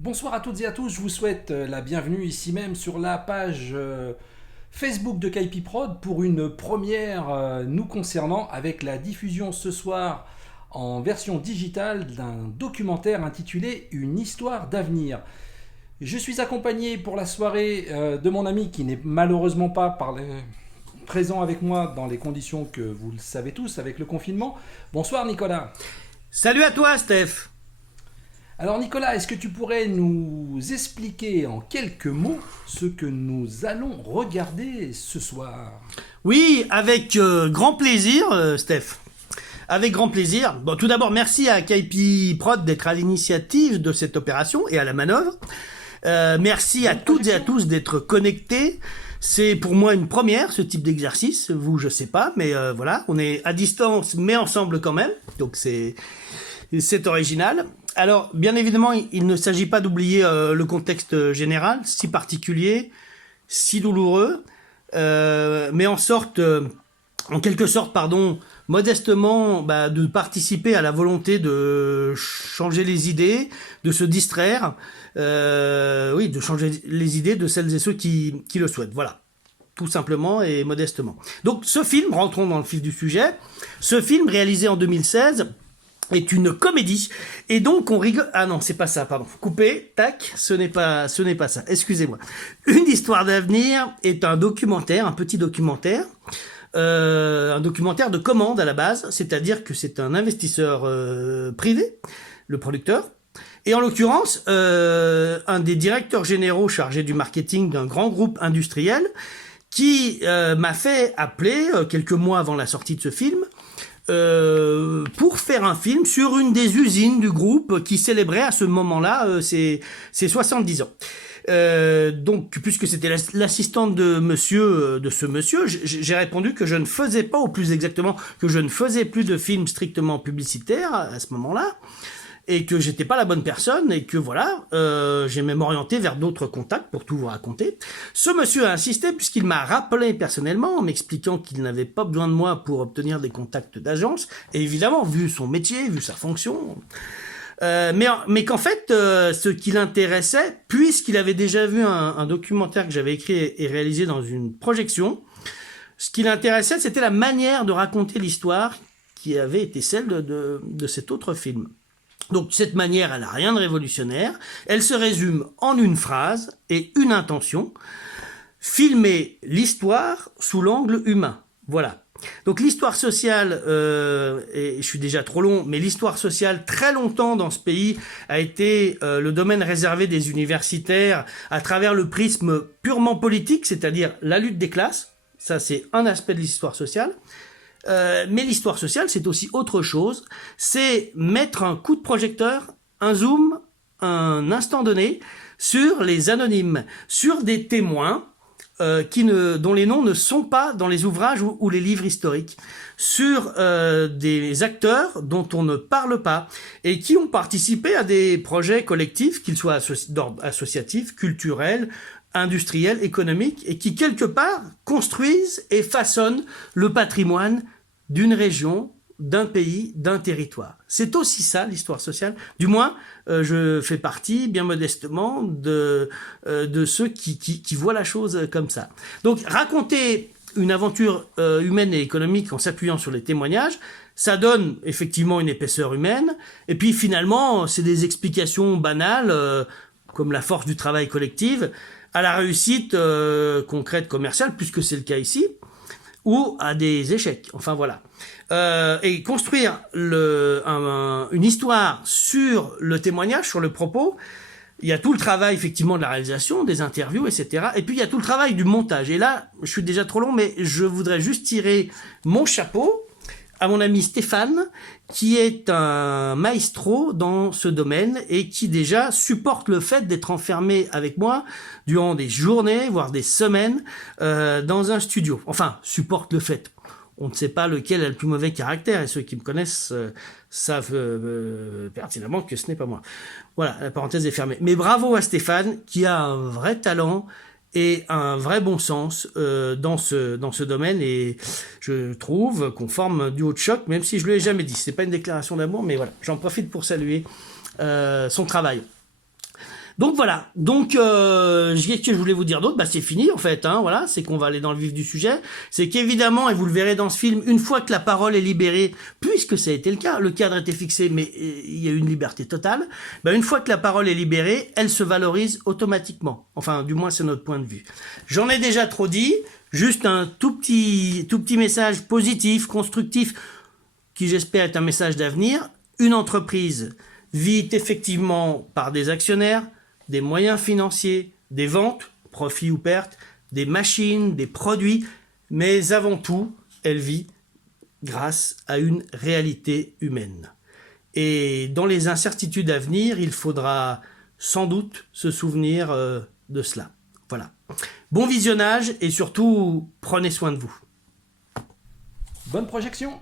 Bonsoir à toutes et à tous, je vous souhaite la bienvenue ici même sur la page Facebook de Kaipi Prod pour une première nous concernant avec la diffusion ce soir en version digitale d'un documentaire intitulé Une histoire d'avenir. Je suis accompagné pour la soirée de mon ami qui n'est malheureusement pas présent avec moi dans les conditions que vous le savez tous avec le confinement. Bonsoir Nicolas. Salut à toi, Steph. Alors Nicolas, est-ce que tu pourrais nous expliquer en quelques mots ce que nous allons regarder ce soir? Oui, avec grand plaisir, Steph. Avec grand plaisir. Bon, tout d'abord, merci à Kaipi Prod d'être à l'initiative de cette opération et à la manœuvre. Merci à toutes et à tous d'être connectés. C'est pour moi une première, ce type d'exercice. Vous, je sais pas, mais voilà, on est à distance, mais ensemble quand même. Donc c'est original. Alors, bien évidemment, il ne s'agit pas d'oublier le contexte général, si particulier, si douloureux, mais en quelque sorte, modestement, de participer à la volonté de changer les idées, de se distraire, de changer les idées de celles et ceux qui le souhaitent. Voilà. Tout simplement et modestement. Donc, ce film, rentrons dans le vif du sujet, ce film réalisé en 2016, est une comédie. Et donc, on rigole... Ah non, c'est pas ça, pardon. Couper, tac, ce n'est pas ça. Excusez-moi. Une histoire d'avenir est un documentaire, un petit documentaire, un documentaire de commande à la base, c'est-à-dire que c'est un investisseur privé, le producteur, et en l'occurrence, un des directeurs généraux chargés du marketing d'un grand groupe industriel qui m'a fait appeler quelques mois avant la sortie de ce film pour faire un film sur une des usines du groupe qui célébrait à ce moment-là ses 70 ans. Donc, puisque c'était l'assistante de ce monsieur, j'ai répondu que je ne faisais pas, ou plus exactement, que je ne faisais plus de films strictement publicitaires à ce moment-là, et que j'étais pas la bonne personne, et que voilà, j'aimais m'orienter vers d'autres contacts pour tout vous raconter. Ce monsieur a insisté puisqu'il m'a rappelé personnellement en m'expliquant qu'il n'avait pas besoin de moi pour obtenir des contacts d'agence, et évidemment, vu son métier, vu sa fonction, mais qu'en fait, ce qui l'intéressait, puisqu'il avait déjà vu un documentaire que j'avais écrit et réalisé dans une projection, ce qui l'intéressait, c'était la manière de raconter l'histoire qui avait été celle de cet autre film. Donc cette manière, elle n'a rien de révolutionnaire, elle se résume en une phrase et une intention, filmer l'histoire sous l'angle humain. Voilà. Donc l'histoire sociale, et je suis déjà trop long, mais l'histoire sociale très longtemps dans ce pays a été le domaine réservé des universitaires à travers le prisme purement politique, c'est-à-dire la lutte des classes. Ça, c'est un aspect de l'histoire sociale. Mais l'histoire sociale, c'est aussi autre chose. C'est mettre un coup de projecteur, un zoom, un instant donné, sur les anonymes, sur des témoins dont les noms ne sont pas dans les ouvrages ou les livres historiques, sur des acteurs dont on ne parle pas et qui ont participé à des projets collectifs, qu'ils soient d'ordre associatif, culturel, industriels, économiques, et qui, quelque part, construisent et façonnent le patrimoine d'une région, d'un pays, d'un territoire. C'est aussi ça, l'histoire sociale. Du moins, je fais partie, bien modestement, de ceux qui voient la chose comme ça. Donc, raconter une aventure humaine et économique en s'appuyant sur les témoignages, ça donne effectivement une épaisseur humaine, et puis finalement, c'est des explications banales, comme la force du travail collectif, à la réussite concrète commerciale, puisque c'est le cas ici, ou à des échecs. Enfin voilà. Et construire une histoire sur le témoignage, sur le propos, il y a tout le travail effectivement de la réalisation, des interviews, etc. Et puis il y a tout le travail du montage. Et là, je suis déjà trop long, mais je voudrais juste tirer mon chapeau à mon ami Stéphane, qui est un maestro dans ce domaine et qui déjà supporte le fait d'être enfermé avec moi durant des journées, voire des semaines, dans un studio. Enfin, supporte le fait. On ne sait pas lequel a le plus mauvais caractère, et ceux qui me connaissent savent pertinemment que ce n'est pas moi. Voilà, la parenthèse est fermée. Mais bravo à Stéphane, qui a un vrai talent et un vrai bon sens dans ce domaine, et je trouve qu'on forme un duo de choc, même si je ne lui ai jamais dit. C'est pas une déclaration d'amour, mais voilà, j'en profite pour saluer son travail. Donc voilà. Donc qu'est-ce que je voulais vous dire d'autre? Bah c'est fini en fait. Hein, voilà, c'est qu'on va aller dans le vif du sujet. C'est qu'évidemment, et vous le verrez dans ce film, une fois que la parole est libérée, puisque ça a été le cas, le cadre était fixé, mais il y a une liberté totale. Bah une fois que la parole est libérée, elle se valorise automatiquement. Enfin, du moins c'est notre point de vue. J'en ai déjà trop dit. Juste un tout petit message positif, constructif, qui j'espère est un message d'avenir. Une entreprise vit effectivement par des actionnaires, des moyens financiers, des ventes, profit ou perte, des machines, des produits, mais avant tout, elle vit grâce à une réalité humaine. Et dans les incertitudes à venir, il faudra sans doute se souvenir de cela. Voilà. Bon visionnage et surtout, prenez soin de vous. Bonne projection!